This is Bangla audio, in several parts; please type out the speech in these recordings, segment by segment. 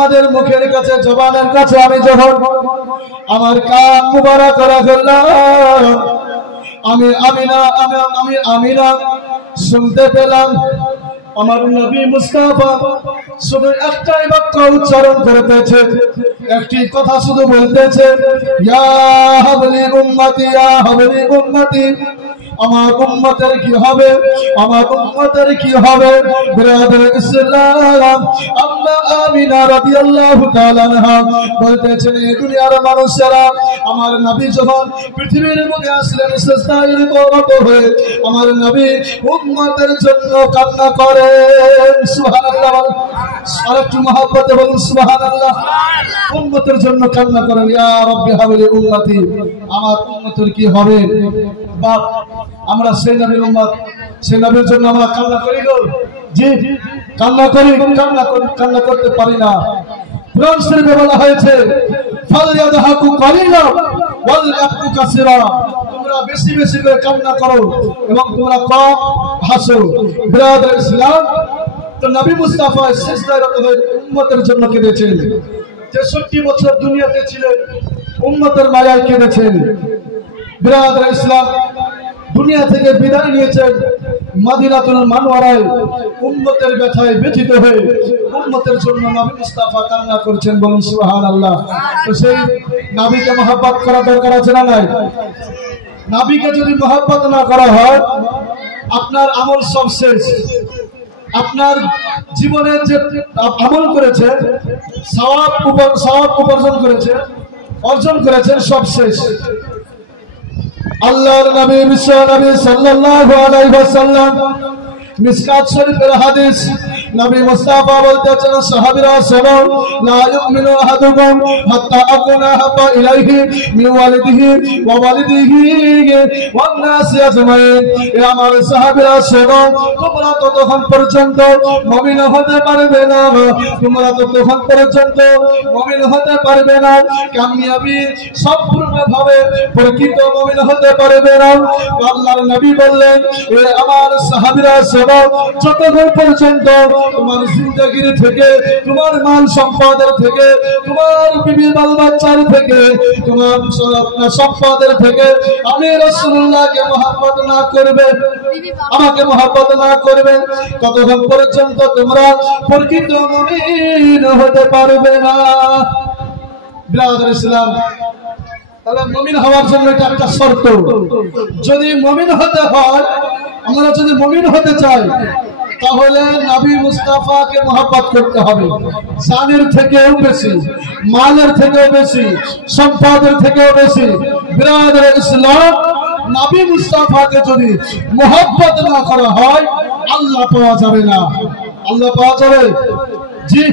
তোমাদের মুখের কাছে জবানের কাছে আমি যখন আমার কান মুবারক করা করলাম আমি আমিনা শুনতে পেলাম আমার নবী মুস্তাফা শুধু একটাই বাক্য উচ্চারণ করতেছে, একটি কথা শুধু বলতেছে, ইয়া হাবলি উম্মতি, ইয়া হাবলি উম্মতি। আমার উম্মতের কি হবে, আমার উম্মতের কি হবে? ব্রাদার ইসলাম, আম্মা আমিনা রাদিয়াল্লাহু তাআলা আনহা বলতেছেন, এই দুনিয়ার মানুষেরা আমার নবী যখন পৃথিবীর বুকে আসলেন সিজদায় রত হয়ে আমার নবী উম্মতের জন্য কান্না করেন। সুবহানাল্লাহ, আরেকটু মহব্বতে বলুন সুবহানাল্লাহ। উম্মতের জন্য কান্না করেন, ইয়া রাব্বি হাবলি উম্মতি, আমার উম্মতের কি হবে? বাপ, আমরা সেই নবীর উম্মত, সেই নবীর জন্য আমরা কান্না করি গো। জি, কান্না করি, কান্না করতে পারি না। কোরআন শরীফে বলা হয়েছে, ফালইয়াদহাকু কালিলা ওয়াল ইয়াবকু কাসীরা, তোমরা বেশি বেশি করে কান্না করো এবং তোমরা কম হাসো। ব্রাদার ইসলাম, তো নবী মুস্তাফা সিজদায় রত হয়ে উম্মতের জন্য কেঁদেছেন। 63 বছর দুনিয়াতে ছিলেন, উম্মতের মায়ায় কেঁদেছেন। ব্রাদার ইসলাম, দুনিয়া থেকে বিদায় নিয়েছেন মদিনাতুল মুনাওয়ারায় উম্মতের ব্যথায় ব্যথিত হয়ে উম্মতের জন্য নবী মুস্তাফা কান্না করছেন। বলুন সুবহানাল্লাহ। তো সেই নবীকে মহব্বত করা দরকার আছে না নাই? নবীকে যদি মহব্বত না করা হয়, আপনার আমল সব শেষ। আপনার জীবনে যে আমল করেছে, সওয়াব অর্জন করেছেন, সব শেষ। আল্লাহর নবী বিশ্ব নবী সাল্লাল্লাহু আলাইহি ওয়াসাল্লাম মিসকাত শরীফের হাদিস, নবী মুস্তাফা বলতেছেন, সাহাবীরা শোনো, লা ইউমিনু আহাদুকুম হাত্তা আকুনা হাব্বা ইলাইহি মিন ওয়ালিদিহি ওয়া ওয়ালিদিহি ওয়ান নাসি আজমাইন। এ আমার সাহাবীরা শোনো, তোমরা ততক্ষণ পর্যন্ত মুমিন হতে পারবে না, তোমরা ততক্ষণ পর্যন্ত মুমিন হতে পারবে না, কামিয়াবি সম্পূর্ণভাবে প্রকৃত মুমিন হতে পারবে না। আল্লাহর নবী বললেন, এ আমার সাহাবীরা শোনো, যতক্ষণ পর্যন্ত তোমার জিন্দেগির থেকে, তোমার মাল সম্পদের থেকে, তোমার বিবি বাল বাচ্চার থেকে, তোমার সম্পদের থেকে আমি রাসূলুল্লাহকে মহব্বত না করবে, আমাকে মহব্বত না করবে, ততক্ষণ পর্যন্ত তোমরা প্রকৃত মুমিন হতে পারবে না। ব্রাদার ইসলাম, তাহলে মুমিন হওয়ার জন্য এটা একটা শর্ত। যদি মুমিন হতে হয়, আমরা যদি মুমিন হতে চাই, তাহলে নবী মুস্তাফাকে মহব্বত করতে হবে, জানের থেকেও বেশি, মালের থেকেও বেশি, সম্পদের থেকেও বেশি। ব্রাদার ইসলাম, নবী মুস্তাফাকে যদি মহব্বত না করা হয়, আল্লাহ পাওয়া যাবে না। আল্লাহ পাওয়া যাবে? জি,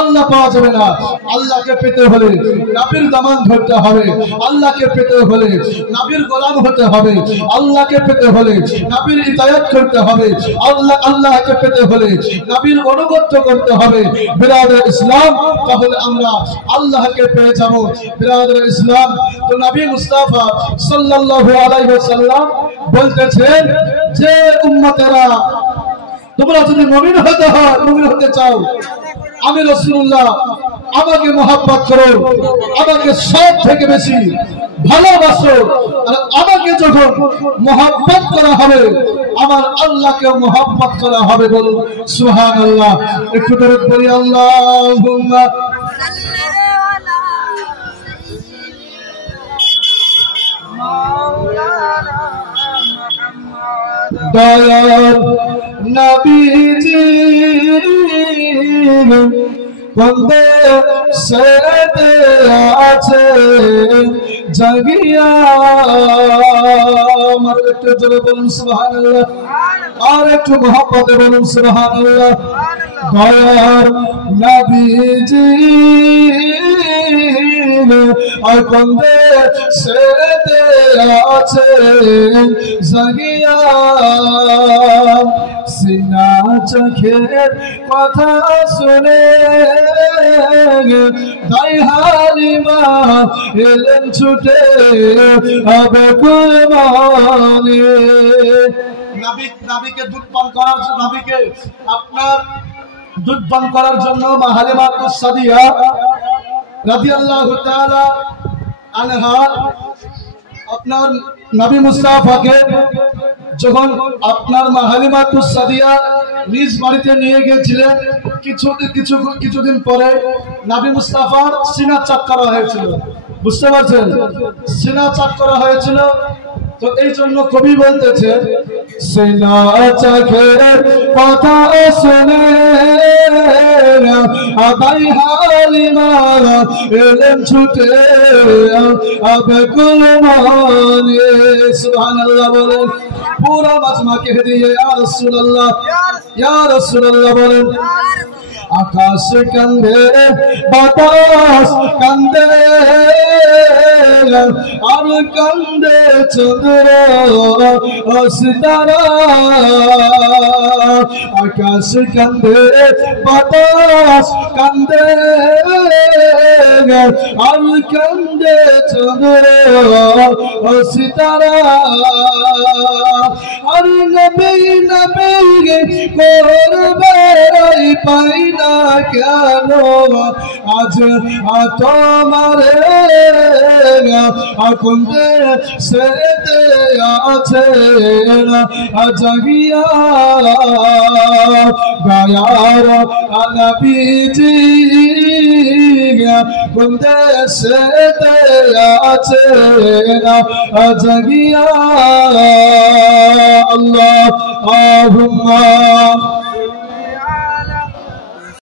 আল্লাহ পাওয়া যাবে না। আল্লাহকে পেতে হলে নবীর দামান ধরতে হবে, আল্লাহকে পেতে হলে নবীর গোলাম হতে হবে, আল্লাহকে পেতে হলে নবীর ইতায়াত করতে হবে, আল্লাহকে পেতে হলে নবীর অনুগত্য করতে হবে। বিরাদর ইসলাম, তাহলে আমরা আল্লাহকে পেয়ে যাব। বিরাদর ইসলাম, তো নবী মুস্তাফা সাল্লাল্লাহু আলাইহি ওয়াসাল্লাম বলতেছেন যে উম্মতেরা, তোমরা যদি মুমিন হতে হয়, মুমিন হতে চাও, আমি রাসূলুল্লাহ, আমাকে মহব্বত করো, আমাকে সব থেকে বেশি ভালোবাসো। আর আমাকে যখন মহব্বত করা হবে, আমার আল্লাহকে মহব্বত করা হবে। বলুন সুবহানাল্লাহ। একটু দরুদ পড়ি, আল্লাহুম্মা দয়াল নবীজি বন্দে সেতে আছে জাগিয়া। আমার একটু জোরে বলুন সুবহানাল্লাহ, আর একটু মহব্বতে বলুন সুবহানাল্লাহ। দয়াল নবীজি আর বন্দে সেতে আছে জাগিয়া। সিনা চোখের কথা শুনে তাই হালিমা এলেন ছুটে আবে কুরবানি। নবীকে দুধ পান করার, নবীকে আপনার দুধ পান করার জন্য মা হালিমাতুস সাদিয়া রাদিয়াল্লাহু তাআলা আনহা আপনার নবী মুস্তাফাকে যখন আপনার মা হালিমাতুস সাদিয়া নিজ বাড়িতে নিয়ে গিয়েছিলেন, কিছুদিন পরে নবী মুস্তাফার সিনা চাক করা হয়েছিল। বুঝতে পারছেন? সিনা চাক করা হয়েছিল। তো এই জন্য কবি বলতেছে, সিনা চাকের কথা শুনে আবাই হালিমা এলেন ছুটে আবেকুল মনে। সুবহানাল্লাহ বলেন। পুরো মাজমাকে দিয়ে ইয়া রাসূলুল্লাহ, ইয়া রাসূলুল্লাহ বলেন। আকাশ কান্দে, বাতাস কান্দে, আর কান্দে চন্দ্র ও সিতারা। আকাশ কান্দে, বাতাস কান্দে, আর কান্দে চন্দ্র ও সিতারা। আর নবী নবী করবে পাই না কেন আজ তোমার আকুন্দে সেতে আছে জাগিয়া গায়ার নবীজি কুন্দে সেতে আছে জাগিয়া। আল্লাহুম্মা